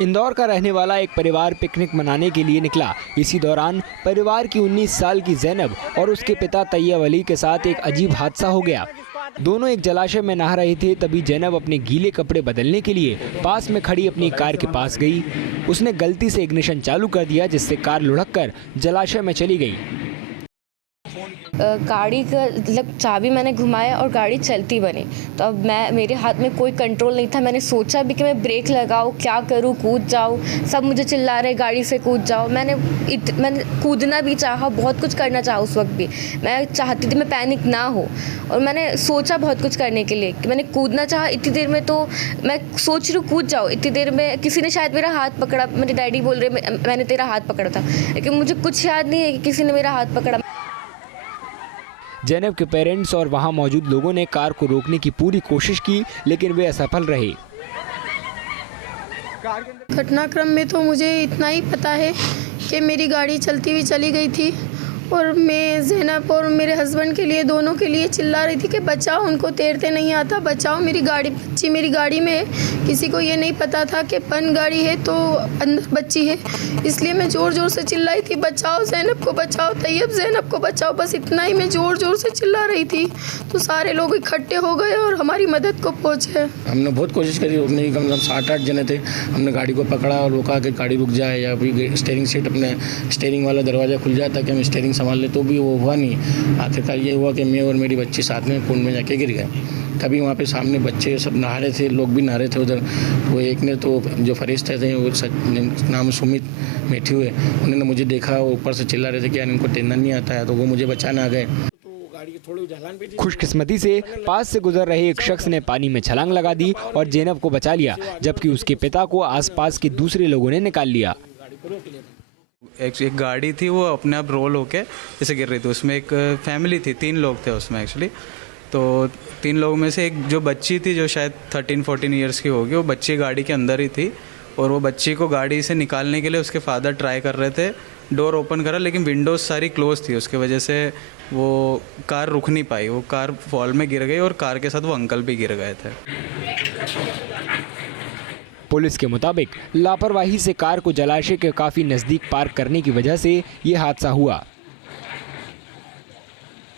इंदौर का रहने वाला एक परिवार पिकनिक मनाने के लिए निकला। इसी दौरान परिवार की 19 साल की जैनब और उसके पिता तैयब अली के साथ एक अजीब हादसा हो गया। दोनों एक जलाशय में नहा रहे थे, तभी जैनब अपने गीले कपड़े बदलने के लिए पास में खड़ी अपनी कार के पास गई। उसने गलती से इग्निशन चालू कर दिया, जिससे कार लुढ़ककर जलाशय में चली गई। गाड़ी का मतलब चाबी मैंने घुमाया और गाड़ी चलती बनी। तो अब मेरे हाथ में कोई कंट्रोल नहीं था। मैंने सोचा भी कि मैं ब्रेक लगाऊं, क्या करूं, कूद जाऊं। सब मुझे चिल्ला रहे गाड़ी से कूद जाओ। मैंने कूदना भी चाहा, बहुत कुछ करना चाहा। उस वक्त भी मैं चाहती थी मैं पैनिक ना हो, और मैंने सोचा बहुत कुछ करने के लिए कि मैंने कूदना चाहा। इतनी देर में तो मैं सोच रही हूँ कूद जाओ, इतनी देर में किसी ने शायद मेरा हाथ पकड़ा। मेरे डैडी बोल रहे मैंने तेरा हाथ पकड़ा था, लेकिन मुझे कुछ याद नहीं है कि किसी ने मेरा हाथ पकड़ा। जैनब के पेरेंट्स और वहां मौजूद लोगों ने कार को रोकने की पूरी कोशिश की, लेकिन वे असफल रहे। घटनाक्रम में तो मुझे इतना ही पता है कि मेरी गाड़ी चलती हुई चली गई थी और मैं जैनब और मेरे हस्बैंड के लिए, दोनों के लिए चिल्ला रही थी कि बचाओ, उनको तैरते नहीं आता, बचाओ, मेरी गाड़ी, बच्ची मेरी गाड़ी में है। किसी को ये नहीं पता था कि पन गाड़ी है तो अंदर बच्ची है, इसलिए मैं ज़ोर ज़ोर से चिल्लाई थी, बचाओ ज़ैनब को, बचाओ तैयब, ज़ैनब को बचाओ। बस इतना ही मैं ज़ोर ज़ोर से चिल्ला रही थी। तो सारे लोग इकट्ठे हो गए और हमारी मदद को पहुँचे। हमने बहुत कोशिश करी रोकने की, कम से कम 7-8 जने थे। हमने गाड़ी को पकड़ा और रोका कि गाड़ी रुक जाए, या फिर स्टीयरिंग सीट, अपने स्टीयरिंग वाला दरवाज़ा खुल जाए ताकि हम स्टीयरिंग संभाल ले, तो भी वो हुआ नहीं। आखिरकार ये हुआ कि मैं और मेरी बच्ची साथ में कुंड में जाके गिर गए। तभी वहाँ पे सामने बच्चे सब नहा रहे थे, लोग भी नहा रहे थे उधर। वो एक ने तो जो फरिश्ते थे, वो नाम सुमित बैठे हुए, उन्होंने मुझे देखा, ऊपर से चिल्ला रहे थे कि यार इनको तैरना नहीं आता है, तो वो मुझे बचाने आ गए। खुशकिस्मती से पास से गुजर रहे एक शख्स ने पानी में छलांग लगा दी और जैनब को बचा लिया, जबकि उसके पिता को आसपास के दूसरे लोगों ने निकाल लिया। एक गाड़ी थी, वो अपने आप रोल होके जैसे गिर रही थी। उसमें एक फैमिली थी, 3 लोग थे उसमें एक्चुअली। तो 3 लोगों में से एक जो बच्ची थी, जो शायद 13-14 ईयर्स की होगी, वो बच्ची गाड़ी के अंदर ही थी। और वो बच्ची को गाड़ी से निकालने के लिए उसके फादर ट्राई कर रहे थे, डोर ओपन करा, लेकिन विंडोज़ सारी क्लोज थी। उसके वजह से वो कार रुक नहीं पाई, वो कार फॉल में गिर गई और कार के साथ वो अंकल भी गिर गए थे। पुलिस के मुताबिक लापरवाही से कार को जलाशय के काफी नजदीक पार्क करने की वजह से ये हादसा हुआ।